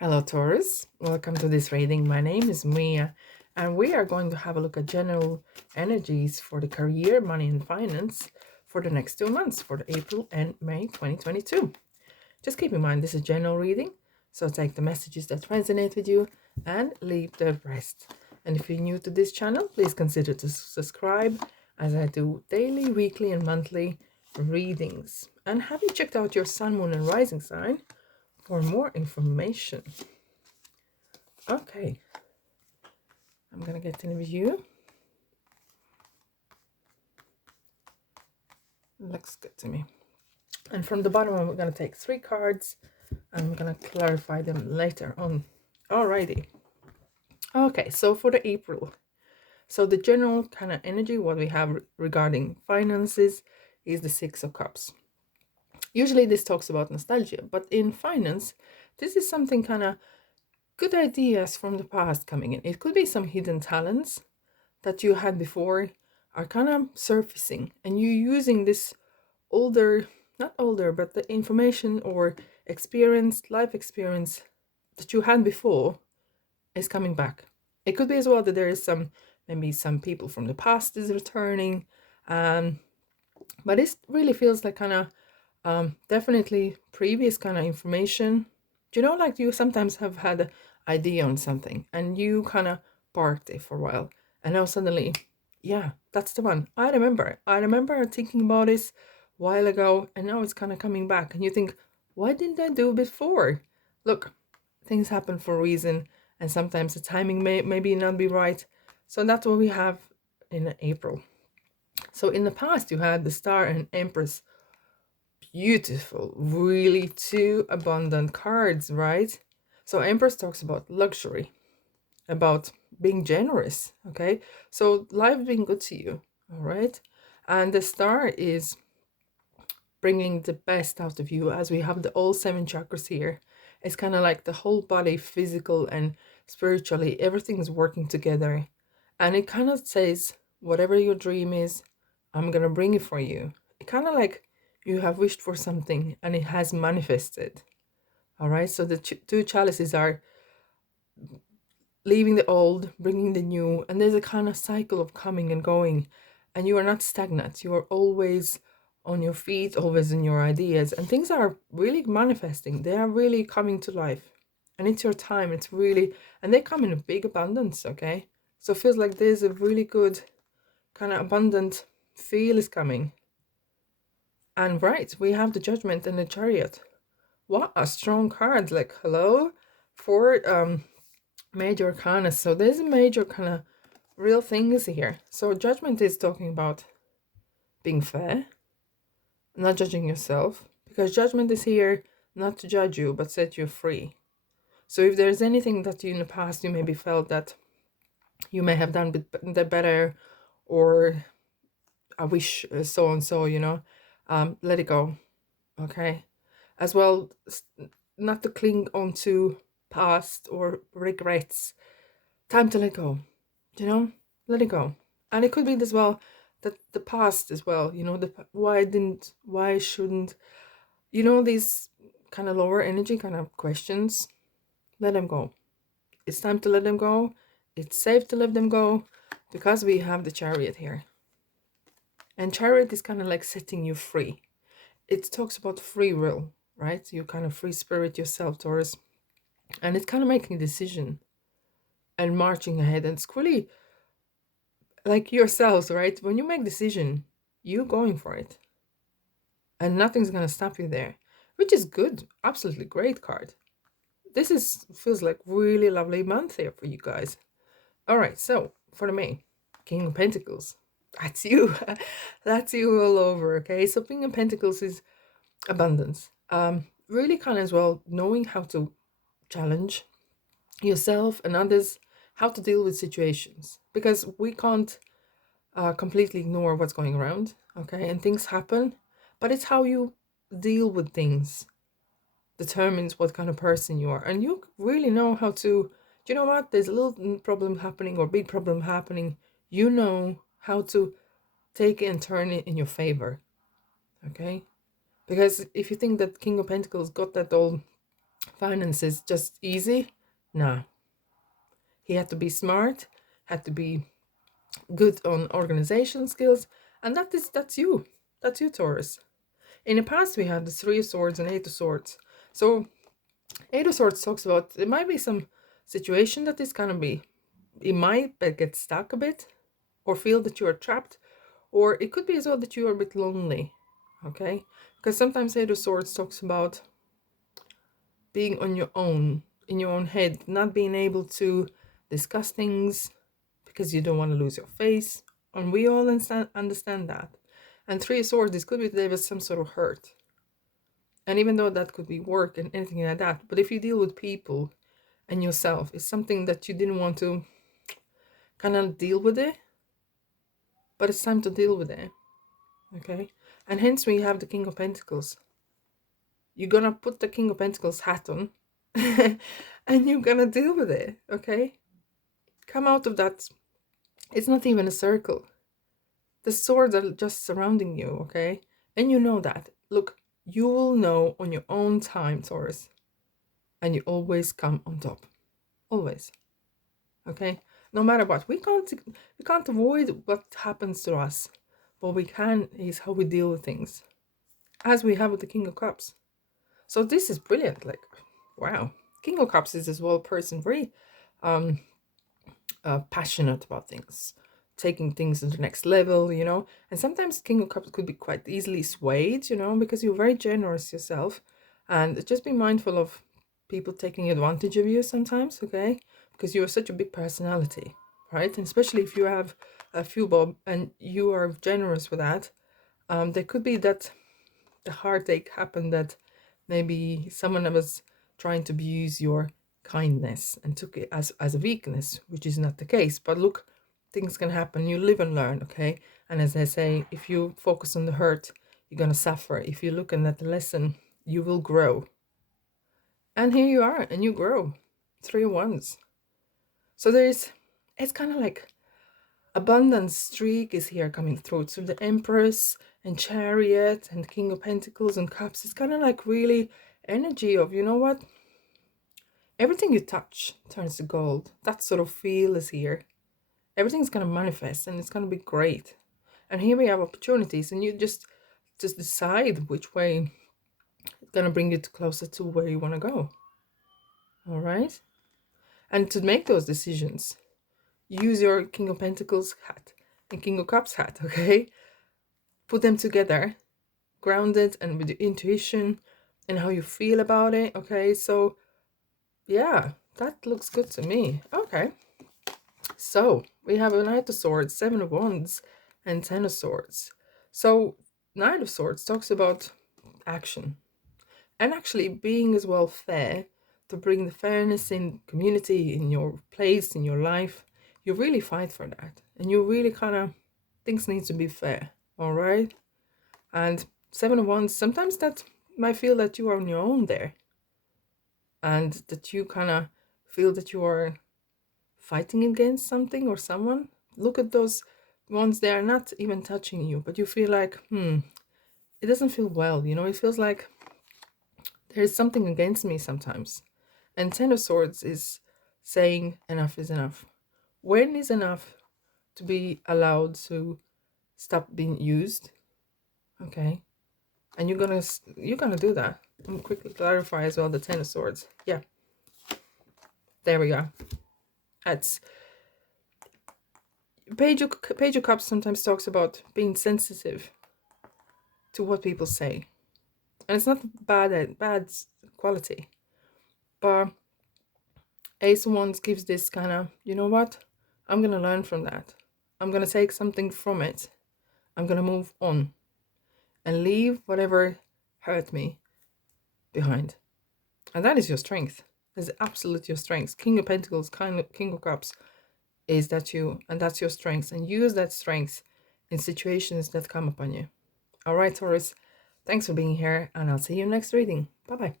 Hello, Taurus. Welcome to this reading. My name is Mia, and we are going to have a look at general energies for the career, money, and finance for the next 2 months, for the April and May 2022. Just keep in mind, this is general reading, so take the messages that resonate with you and leave the rest. And if you're new to this channel, please consider to subscribe, as I do daily, weekly, and monthly readings. And have you checked out your sun, moon, and rising sign for more information? Okay, I'm gonna get in view. Looks good to me. And from the bottom, I'm gonna take 3 cards and I'm gonna clarify them later on. Alrighty. Okay, so for the April, so the general kind of energy, what we have regarding finances is the 6 of Cups. Usually this talks about nostalgia, but in finance, this is something kind of good ideas from the past coming in. It could be some hidden talents that you had before are kind of surfacing, and you using this older, not older, but the information or experience, life experience that you had before is coming back. It could be as well that there is maybe some people from the past is returning, um, but it really feels like kind of definitely previous kind of information. Do you know, like you sometimes have had an idea on something and you kind of parked it for a while, and now suddenly, yeah, that's the one. I remember thinking about this a while ago, and now it's kind of coming back, and you think, why didn't I do it before? Look, things happen for a reason, and sometimes the timing may maybe not be right. So that's what we have in April. So in the past, you had the Star and Empress. Beautiful, really two abundant cards, right? So Empress talks about luxury, about being generous, okay? So life being good to you, all right? And the Star is bringing the best out of you, as we have the all 7 chakras here. It's kind of like the whole body, physical and spiritually, everything's working together. And it kind of says, whatever your dream is, I'm going to bring it for you. It kind of like you have wished for something and it has manifested. All right. So the two chalices are leaving the old, bringing the new. And there's a kind of cycle of coming and going. And you are not stagnant. You are always on your feet, always in your ideas. And things are really manifesting. They are really coming to life. And it's your time. It's really, and they come in a big abundance. Okay. So it feels like there's a really good kind of abundant feel is coming. And right, we have the Judgment and the Chariot. What a strong card! Like, hello, for major arcana. So there's a major kind of real things here. So Judgment is talking about being fair, not judging yourself, because Judgment is here not to judge you but set you free. So if there's anything that you in the past you maybe felt that you may have done the better, or I wish so and so, let it go. Okay, as well, not to cling on to past or regrets. Time to let go, you know, let it go. And it could be as well that the past as well, why shouldn't, these kind of lower energy kind of questions, let them go. It's time to let them go. It's safe to let them go, because we have the Chariot here. And Chariot is kind of like setting you free. It talks about free will, right? You kind of free spirit yourself, Taurus. And it's kind of making a decision and marching ahead. And it's really like yourselves, right? When you make decision, you're going for it. And nothing's gonna stop you there. Which is good. Absolutely great card. This is feels like really lovely month here for you guys. Alright, so for the May, King of Pentacles. That's you. That's you all over, okay? So King of Pentacles is abundance. Really kind of as well knowing how to challenge yourself and others, how to deal with situations, because we can't completely ignore what's going around, okay? And things happen, but it's how you deal with things determines what kind of person you are. And you really know how to, do you know what? There's a little problem happening or big problem happening. You know how to take it and turn it in your favor, okay? Because if you think that King of Pentacles got that all finances just easy. No, he had to be smart, had to be good on organization skills, and that's you, Taurus. In the past, we had the Three of Swords and Eight of Swords. So Eight of Swords talks about there might be some situation that is gonna be, it might get stuck a bit, or feel that you are trapped, or it could be as well that you are a bit lonely. Okay, because sometimes Eight of Swords talks about being on your own, in your own head, not being able to discuss things because you don't want to lose your face. And we all understand that. And Three of Swords, this could be there was some sort of hurt. And even though that could be work and anything like that, but if you deal with people and yourself, it's something that you didn't want to kind of deal with it, but it's time to deal with it. Okay? And hence we have the King of Pentacles. You're gonna put the King of Pentacles hat on and you're gonna deal with it, okay? Come out of that. It's not even a circle. The swords are just surrounding you, okay? And you know that. Look, you will know on your own time, Taurus. And you always come on top. Always. Okay? No matter what. We can't avoid what happens to us. What we can is how we deal with things. As we have with the King of Cups. So this is brilliant. Like, wow. King of Cups is as well a person very passionate about things, taking things to the next level, And sometimes King of Cups could be quite easily swayed, because you're very generous yourself. And just be mindful of people taking advantage of you sometimes, okay? Because you're such a big personality, right? And especially if you have a few bob and you are generous with that, there could be that the heartache happened that maybe someone was trying to abuse your kindness and took it as a weakness, which is not the case. But look, things can happen. You live and learn, okay? And as I say, if you focus on the hurt, you're going to suffer. If you're looking at the lesson, you will grow. And here you are, and you grow. 3 Wands. So it's kind of like abundance streak is here coming through. So the Empress and Chariot and King of Pentacles and Cups. It's kind of like really energy of, you know what? Everything you touch turns to gold. That sort of feel is here. Everything's going to manifest and it's going to be great. And here we have opportunities, and you just decide which way it's going to bring you closer to where you want to go. All right? And to make those decisions, use your King of Pentacles hat and King of Cups hat, okay? Put them together, grounded and with your intuition and how you feel about it, okay? So, yeah, that looks good to me. Okay. So, we have a Knight of Swords, 7 of Wands, and 10 of Swords. So, Knight of Swords talks about action and actually being as well fair, to bring the fairness in community, in your place, in your life. You really fight for that, and you really kind of, things need to be fair, all right? And 7 of Wands, sometimes that might feel that you are on your own there, and that you kind of feel that you are fighting against something or someone. Look at those ones, they are not even touching you, but you feel like, it doesn't feel well, it feels like there is something against me sometimes. And 10 of Swords is saying enough is enough. When is enough to be allowed to stop being used? Okay. And you're gonna do that. I'm quickly clarify as well the 10 of Swords. Yeah. There we go. That's Page of Cups sometimes talks about being sensitive to what people say. And it's not bad quality. But Ace of Wands gives this kind of, you know what? I'm going to learn from that. I'm going to take something from it. I'm going to move on and leave whatever hurt me behind. And that is your strength. That's absolute your strength. King of Pentacles, King of Cups is that you, and that's your strength. And use that strength in situations that come upon you. All right, Taurus, thanks for being here, and I'll see you next reading. Bye-bye.